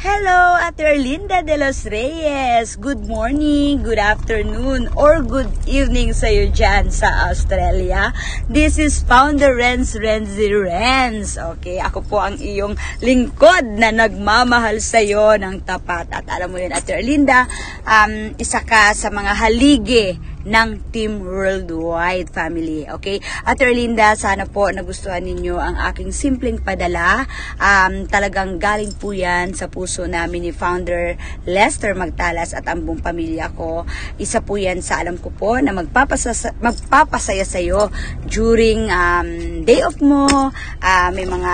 Hello, Ate Erlinda de los Reyes. Good morning, good afternoon, or good evening sa iyo dyan sa Australia. This is Founder Renz Renzi Renz. Okay, ako po ang iyong lingkod na nagmamahal sa iyo ng tapat. At alam mo yun, Ate Erlinda, isa ka sa mga haligi ng Team Worldwide family. Okay? Ate Erlinda, sana po nagustuhan ninyo ang aking simpleng padala. Talagang galing po yan sa puso namin ni Founder Lester Magtalas at ang buong pamilya ko. Isa po yan sa alam ko po na magpapasaya sa iyo during day off mo, may mga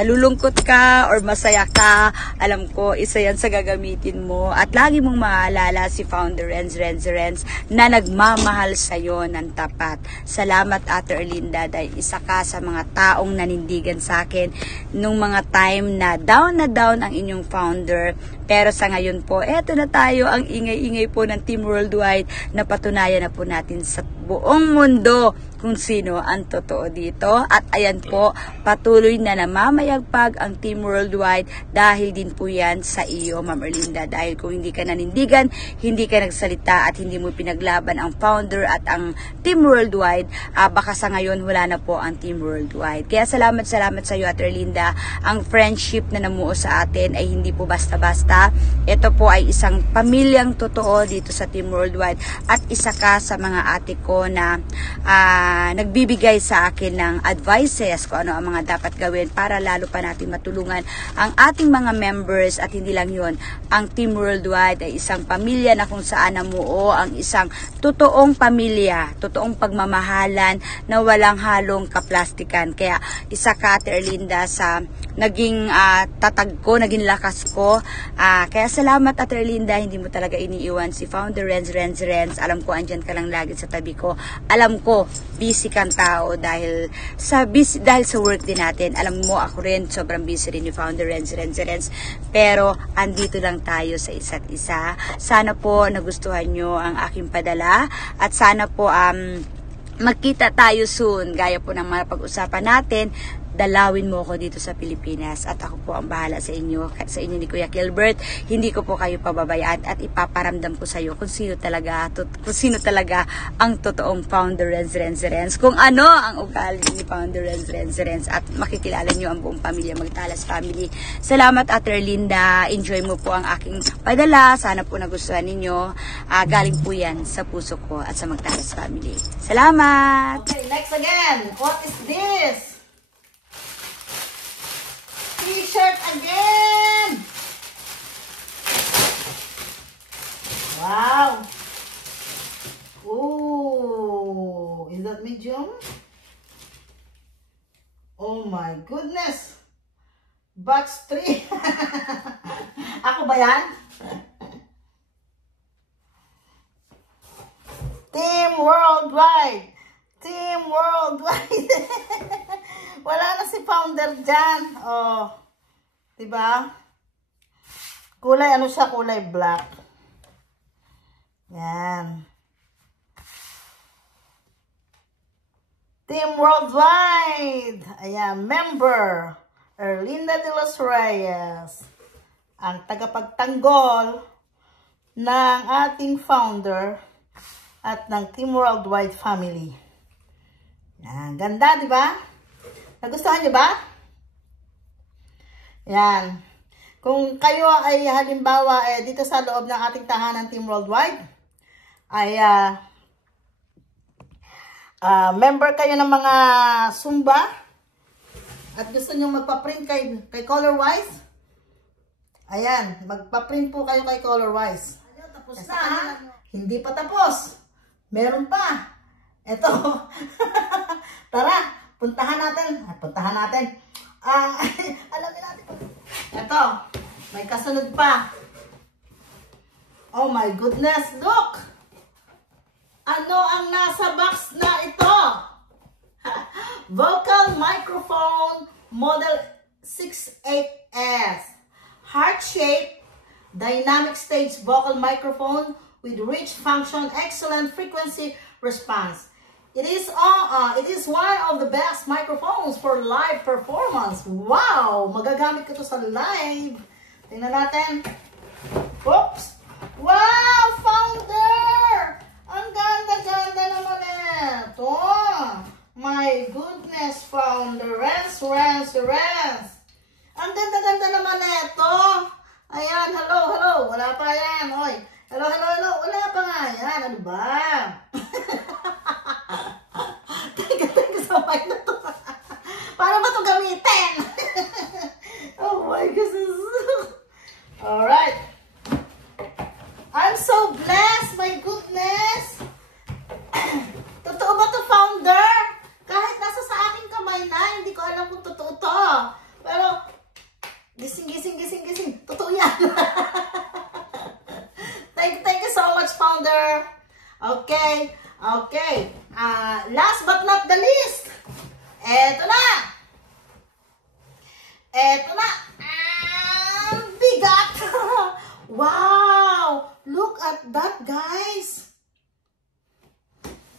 nalulungkot ka or masaya ka. Alam ko, isa yan sa gagamitin mo. At lagi mong maalala si Founder Renz na nagmamahal sa iyo ng tapat. Salamat, Ate Erlinda, dahil isa ka sa mga taong nanindigan sa akin nung mga time na down ang inyong founder. Pero sa ngayon po, eto na tayo, ang ingay-ingay po ng Team Worldwide, na patunayan na po natin sa buong mundo kung sino ang totoo dito. At ayan po, patuloy na namamayagpag ang Team Worldwide dahil din po yan sa iyo, Ma'am Erlinda. Dahil kung hindi ka nanindigan, hindi ka nagsalita at hindi mo pinaglaban ang founder at ang Team Worldwide, baka sa ngayon wala na po ang Team Worldwide. Kaya salamat sa iyo, Ate Erlinda. Ang friendship na namuo sa atin ay hindi po basta-basta. Ito po ay isang pamilyang totoo dito sa Team Worldwide at isa ka sa mga ate ko na nagbibigay sa akin ng advices kung ano ang mga dapat gawin para lalo pa natin matulungan ang ating mga members. At hindi lang yun, ang Team Worldwide ay isang pamilya na kung saan namuo ang isang totoong pamilya, totoong pagmamahalan na walang halong kaplastikan. Kaya isa ka, Ate Erlinda, sa naging tatag ko, naging lakas ko. Kaya salamat, Ate Erlinda, hindi mo talaga iniiwan si Founder Renz. Alam ko andyan ka lang lagi sa tabi ko. Alam ko busy kang tao dahil sa work din natin. Alam mo, ako rin sobrang busy rin ni Founder Renz. Pero andito lang tayo sa isa't isa. Sana po nagustuhan nyo ang aking padala at sana po magkita tayo soon, gaya po ng mga pag-usapan natin. Dalawin mo ako dito sa Pilipinas at ako po ang bahala sa inyo ni Kuya Gilbert. Hindi ko po kayo pababayaan at ipaparamdam ko sa iyo kung sino talaga ang totoong Founder Renz. Kung ano ang ugali ni Founder Renz at makikilala niyo ang buong pamilya Magtalas family. Salamat, Ate Erlinda. Enjoy mo po ang aking padala. Sana po nagustuhan ninyo. Galing po yan sa puso ko at sa Magtalas family. Salamat! Okay, next again. What is this? T-shirt again! Wow! Oh, is that medium? Oh my goodness! Box 3! Ako ba yan? Team Worldwide! Team Worldwide! Wala na si Founder dyan. Oh. Diba? Kulay, ano siya? Kulay black. Yan. Team Worldwide. Ayan. Member. Erlinda de los Reyes. Ang tagapagtanggol ng ating founder at ng Team Worldwide family. Yan. Ganda, diba? Nagustuhan niyo ba? Yan. Kung kayo ay halimbawa dito sa loob ng ating tahanan Team Worldwide, ay member kayo ng mga Zumba at gusto niyo magpa-print kay Colorwise, ayan, magpa-print po kayo kay Colorwise. Tapos na. Hindi pa tapos. Meron pa. Ito. Tara. Puntahan natin. Alamin natin. Ito. May kasunod pa. Oh my goodness. Look. Ano ang nasa box na ito? Vocal microphone model 68S. Heart-shaped dynamic stage vocal microphone with rich function, excellent frequency response. It is one of the best microphones for live performance. Wow! Magagamit ko to sa live. Tingnan natin. Oops! Wow! Founder! Ang ganda-ganda naman ito. My goodness, Founder. Rens. Ang ganda-ganda naman ito. Ayan, hello. Wala pa yan. Oy. Hello. Wala pa nga yan. Ano ba? Teka, sabay na to. Paano ba ito gamitin? Oh my goodness. Alright. I'm so blessed. My goodness. Totoo ba to, Founder? Kahit nasa sa aking kamay na, hindi ko alam kung totoo to. Pero, gising. Totoo yan. Thank you so much, Founder. Okay. Last but not the least. Eto na. Bigat. Wow. Look at that, guys.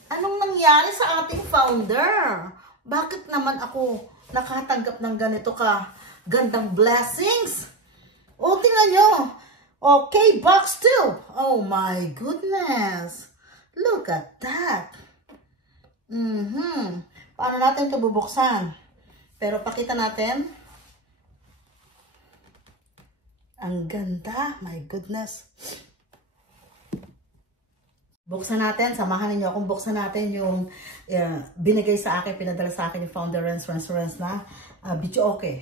Anong nangyari sa ating Founder? Bakit naman ako nakatanggap ng ganito ka gandang blessings? O, tingnan nyo. Okay, box 2. Oh my goodness. Look at that. Paano natin ito bubuksan? Pero pakita natin. Ang ganda. My goodness. Buksan natin. Samahan ninyo akong buksan natin yung binigay sa akin, pinadala sa akin ni Founder Rens na video okay.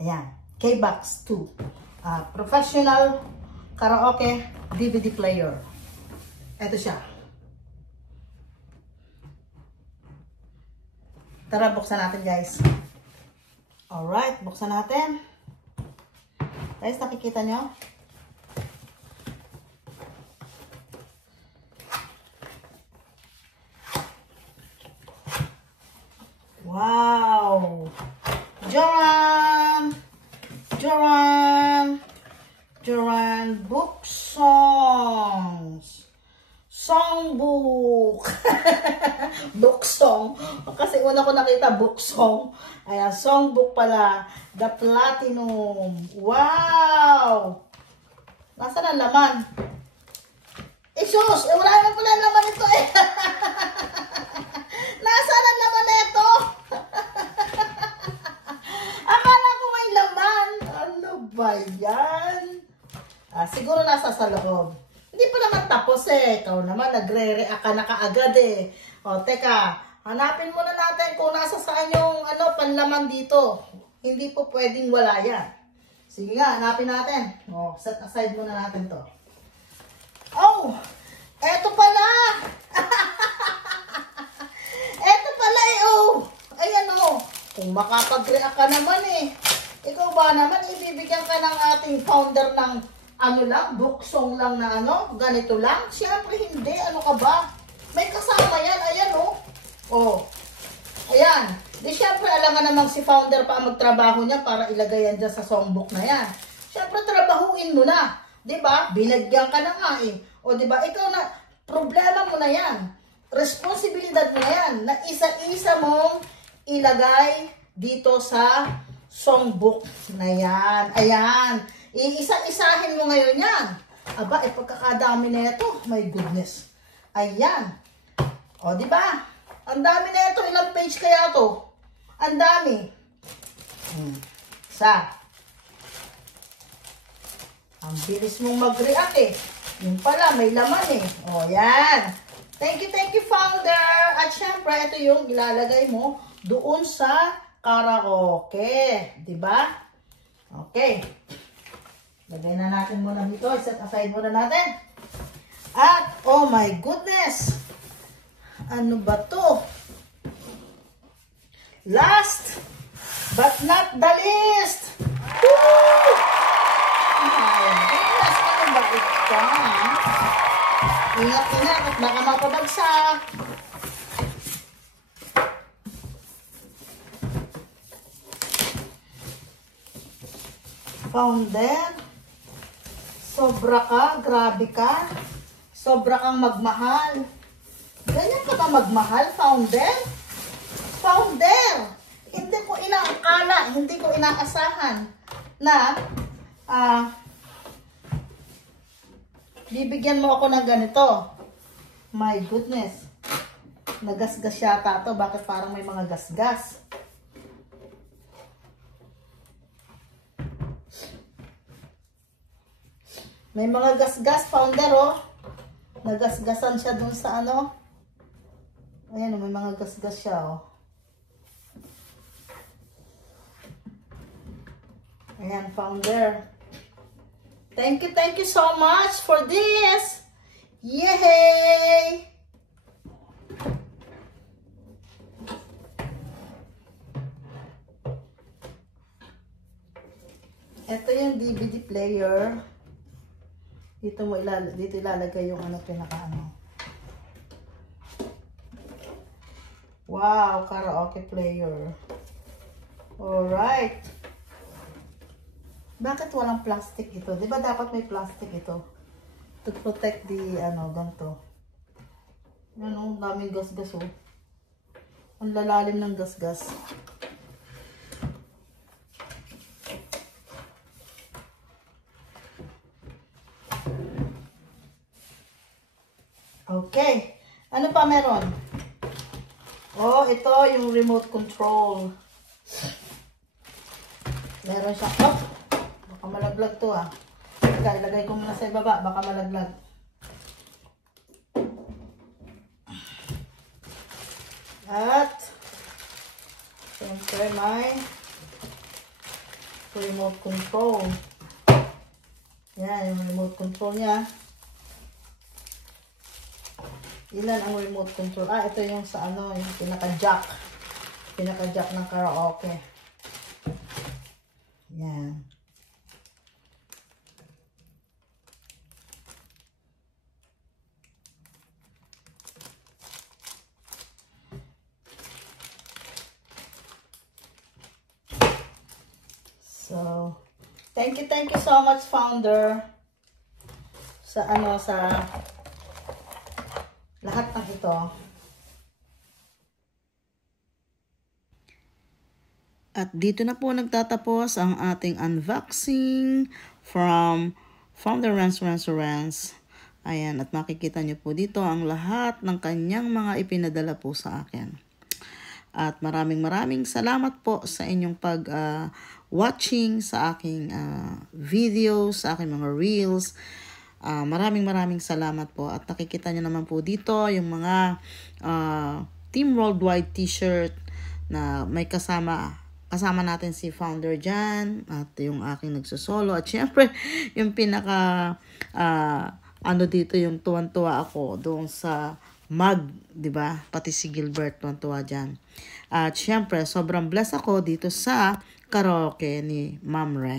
Ayan. K-Box 2. Professional karaoke DVD player. Ito siya. Tara, buksan natin, guys. Alright, buksan natin. Guys, nakikita nyo? Wow! Joran book songs. Songbook. Book song. Kasi una ko nakita book song. Ayan, songbook pala. The Platinum. Wow! Nasaan ang laman? Sus! Wala naman pala laman ito eh. Nasaan ang laman ito? Akala ko may laman. Ano ba yan? Siguro nasa sa loob. Hindi pa naman tapos eh. Ikaw naman, nagre-react ka na kaagad eh. O, teka. Hanapin muna natin kung nasa saan yung panlaman dito. Hindi po pwedeng wala yan. Sige nga, hanapin natin. O, set aside muna natin to. Oh! Eto pala! Eto pala eh, oh! Ayan oh! Kung makapag-react ka naman eh. Ikaw ba naman, ibibigyan ka ng ating founder ng book song lang na ganito lang? Siyempre hindi, ano ka ba? May kasama yan, ayan oh. Oh, ayan. Di siyempre alam nga namang si founder pa ang magtrabaho niya para ilagay yan dyan sa songbook na yan. Siyempre trabahuin mo na. Diba? Binagyan ka na nga eh. O diba, ikaw na, problema mo na yan. Responsibilidad mo na yan. Na isa-isa mong ilagay dito sa songbook na yan. Ayan. Iisa-isahin mo ngayon yan. Aba, pagkakadami na ito. My goodness. Ayan. O, diba? Ang dami na ito. Ilang page kaya ito? Ang dami. Isa. Ang bilis mong mag-react eh. Yung pala, may laman eh. O, yan. Thank you, founder. At syempre, ito yung ilalagay mo doon sa karaoke. Diba? Okay. Lagay na natin muna dito. Set aside muna natin. At, oh my goodness. Ano ba to? Last but not the least. Woo! My goodness. Ano ba ito? Ingat at baka mapabagsak. Founder. Sobra ka, grabe ka. Sobra kang magmahal. Ganyan ka ba magmahal, founder? Founder, hindi ko inaakala, hindi ko inaasahan na bibigyan mo ako ng ganito. My goodness. Nagasgas yata to. Bakit parang may mga gasgas? May mga gasgas, founder, oh. Nagasgasan siya dun sa ano. Ayan, may mga gasgas siya, oh. Ayan, founder. Thank you so much for this. Yay! Ito yung DVD player. Dito ilalagay yung ano, pinaka-ano. Wow, karaoke player. Alright. Bakit walang plastic ito? Di ba dapat may plastic ito? To protect the, ano, ganito. Yan, oh, daming gas-gas, oh. Ang lalalim ng gas-gas. Okay. Ano pa meron? Oh, ito yung remote control. Meron siya. Oh, baka malaglag to, ah. Teka, ilagay ko muna sa ibaba. Baka malaglag. At siyempre may remote control. Yan, yung remote control niya. Ilan ang remote control? Ah, ito yung sa ano, yung pinaka-jack. Pinaka-jack ng karaoke. Yan. So, thank you so much, founder. Sa ano, sa lahat ng ito. At dito na po nagtatapos ang ating unboxing from Founder Renz. Ayan, at makikita nyo po dito ang lahat ng kanyang mga ipinadala po sa akin. At maraming salamat po sa inyong watching sa aking videos, sa aking mga reels. Maraming salamat po. At nakikita nyo naman po dito yung mga Team Worldwide t-shirt na may kasama natin si Founder dyan at yung aking nagsusolo. At syempre, yung pinaka ano dito, yung tuwan-tuwa ako doon sa mug, di ba? Pati si Gilbert tuwan-tuwa dyan. At syempre, sobrang blessed ako dito sa karaoke ni Ma'am Ren.